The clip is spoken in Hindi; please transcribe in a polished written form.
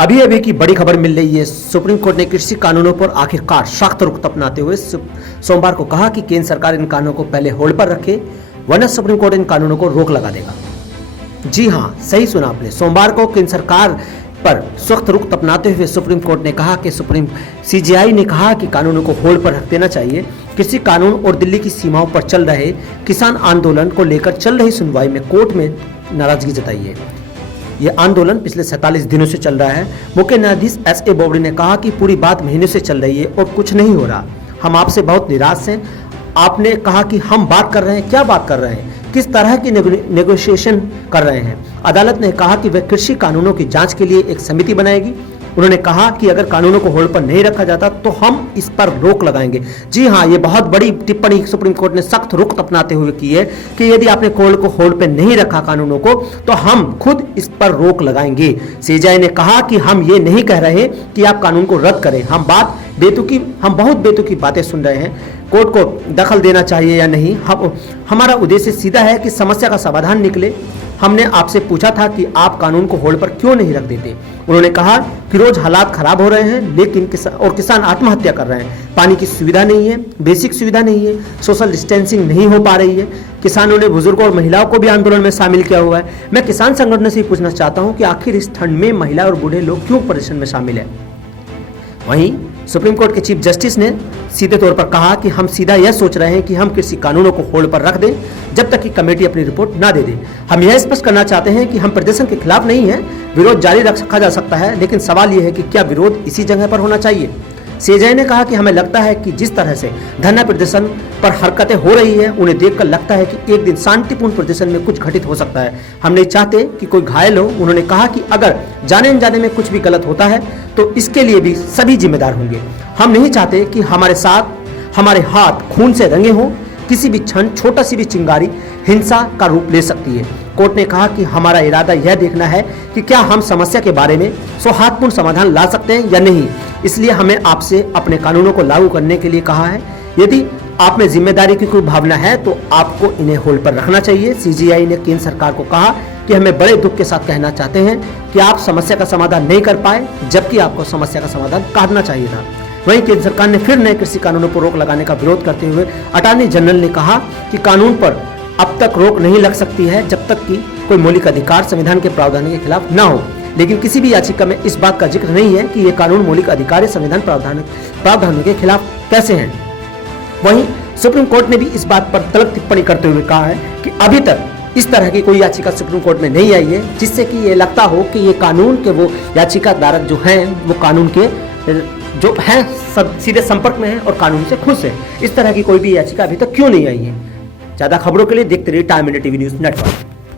अभी अभी की बड़ी खबर मिल रही है। सुप्रीम कोर्ट ने कृषि कानूनों पर आखिरकार सख्त रुख अपनाते हुए सोमवार को कहा कि केंद्र सरकार इन कानूनों को पहले होल्ड पर रखे, वरना सुप्रीम कोर्ट इन कानूनों को रोक लगा देगा। जी हां, सही सुना आपने। सोमवार को केंद्र सरकार पर सख्त रुख अपनाते हुए सुप्रीम कोर्ट ने कहा कि सीजेआई ने कहा कि कानूनों को होल्ड पर रख देना चाहिए। कृषि कानून और दिल्ली की सीमाओं पर चल रहे किसान आंदोलन को लेकर चल रही सुनवाई में कोर्ट में नाराजगी जताई है। ये आंदोलन पिछले 47 दिनों से चल रहा है। मुख्य न्यायाधीश एस.ए. बोबडे ने कहा कि पूरी बात महीने से चल रही है और कुछ नहीं हो रहा। हम आपसे बहुत निराश हैं। आपने कहा कि हम बात कर रहे हैं, क्या बात कर रहे हैं, किस तरह की नेगोशिएशन कर रहे हैं। अदालत ने कहा कि वह कृषि कानूनों की जांच के लिए एक समिति बनाएगी। उन्होंने कहा कि अगर कानूनों को होल्ड पर नहीं रखा जाता तो हम इस पर रोक लगाएंगे। जी हां, ये बहुत बड़ी टिप्पणी सुप्रीम कोर्ट ने सख्त रुख अपनाते हुए की है कि यदि आपने कोर्ट को होल्ड पर नहीं रखा कानूनों को तो हम खुद इस पर रोक लगाएंगे। सीजेआई ने कहा कि हम ये नहीं कह रहे कि आप कानून को रद्द करें, हम बहुत बेतुकी बातें सुन रहे हैं। कोर्ट को दखल देना चाहिए या नहीं, हमारा उद्देश्य सीधा है कि समस्या का समाधान निकले। हमने आपसे पूछा था कि आप कानून को होल्ड पर क्यों नहीं रख देते। उन्होंने कहा कि रोज हालात खराब हो रहे हैं, लेकिन किसान आत्महत्या कर रहे हैं। पानी की सुविधा नहीं है, बेसिक सुविधा नहीं है, सोशल डिस्टेंसिंग नहीं हो पा रही है। किसानों ने बुजुर्गों और महिलाओं को भी आंदोलन में शामिल किया हुआ है। मैं किसान संगठन से पूछना चाहता हूं कि आखिर इस ठंड में महिला और बूढ़े लोग क्यों प्रदर्शन में शामिल है। वहीं सुप्रीम कोर्ट के चीफ जस्टिस ने सीधे तौर पर कहा कि हम सीधा यह सोच रहे हैं कि हम कृषि कानूनों को होल्ड पर रख दें जब तक कि कमेटी अपनी रिपोर्ट ना दे दे। हम यह स्पष्ट करना चाहते हैं कि हम प्रदर्शन के खिलाफ नहीं हैं, विरोध जारी रखा जा सकता है, लेकिन सवाल यह है कि क्या विरोध इसी जगह पर होना चाहिए। सीजेआई ने कहा कि हमें लगता है कि जिस तरह से धरना प्रदर्शन पर हरकतें हो रही है, उन्हें देखकर लगता है कि एक दिन शांतिपूर्ण प्रदर्शन में कुछ घटित हो सकता है। हम नहीं चाहते कि कोई घायल हो। उन्होंने कहा कि अगर जाने अनजाने में कुछ भी गलत होता है तो इसके लिए भी सभी जिम्मेदार होंगे। हम नहीं चाहते कि हमारे हाथ खून से रंगे हों। किसी भी क्षण छोटा सी भी चिंगारी हिंसा का रूप ले सकती है। कोर्ट ने कहा कि हमारा इरादा यह देखना है कि क्या हम समस्या के बारे में सौहार्दपूर्ण समाधान ला सकते हैं या नहीं। इसलिए हमें आपसे अपने कानूनों को लागू करने के लिए कहा है। यदि आप में जिम्मेदारी की कोई भावना है तो आपको इन्हें होल्ड पर रखना चाहिए। सीजेआई ने केंद्र सरकार को कहा कि हमें बड़े दुख के साथ कहना चाहते हैं कि आप समस्या का समाधान नहीं कर पाए, जबकि आपको समस्या का समाधान करना चाहिए था। वहीं केंद्र सरकार ने फिर नए कृषि कानूनों पर रोक लगाने का विरोध करते हुए अटॉर्नी जनरल ने कहा कि कानून पर अब तक रोक नहीं लग सकती है जब तक कि कोई मौलिक अधिकार संविधान के प्रावधान के खिलाफ न हो। लेकिन किसी भी याचिका में इस बात का जिक्र नहीं है कि ये कानून मौलिक अधिकार या संविधान प्रावधान के खिलाफ कैसे हैं। वहीं सुप्रीम कोर्ट ने भी इस बात पर तल्ख टिप्पणी करते हुए कहा है कि अभी तक इस तरह की कोई याचिका सुप्रीम कोर्ट में नहीं आई है जिससे कि ये लगता हो कि ये कानून के वो याचिका धारक जो हैं वो कानून के जो हैं सब सीधे संपर्क में हैं और कानून से खुश है। इस तरह की कोई भी याचिका अभी तक क्यों नहीं आई है। ज्यादा खबरों के लिए देखते रहिए time India TV news network.